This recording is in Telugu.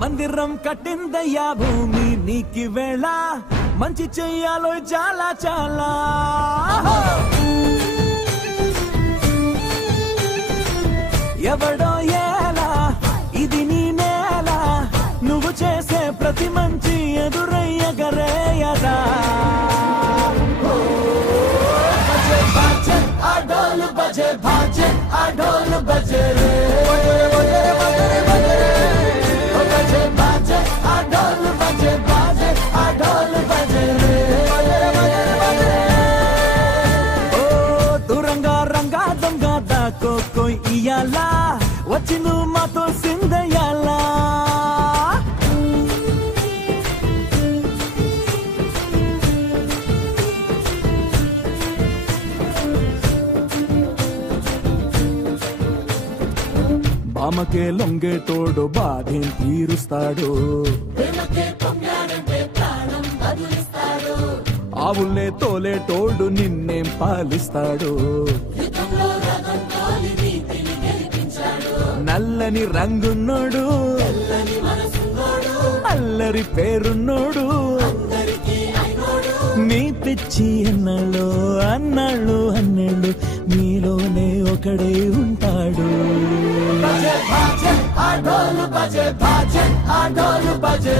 మందిరం కట్టిందయ్యా భూమి నీకి వేళ మంచి చెయ్యాలో చాలా చాలా ఎవడో ఎలా ఇది నీ నేల నువ్వు చేసే ప్రతి మంచి ఎదురయ్యగరేయరా ఆడోలు బజే బాజే ఆడోలు బజే రే ఇయాలా వచ్చి నువ్వు మాతో సిందయ్యాలా బామకే లొంగేటోడు బాధేం తీరుస్తాడు ఆవులే తోలేటోడు నిన్నేం పాలిస్తాడు నల్లని రంగున్నోడు అల్లరి పేరున్నోడు మీ పిచ్చి అన్నాళ్ళు అన్నాళ్ళు అన్నేళ్ళు మీలోనే ఒకడే ఉంటాడు ఆడోలు బజే బాజే ఆడోలు బజే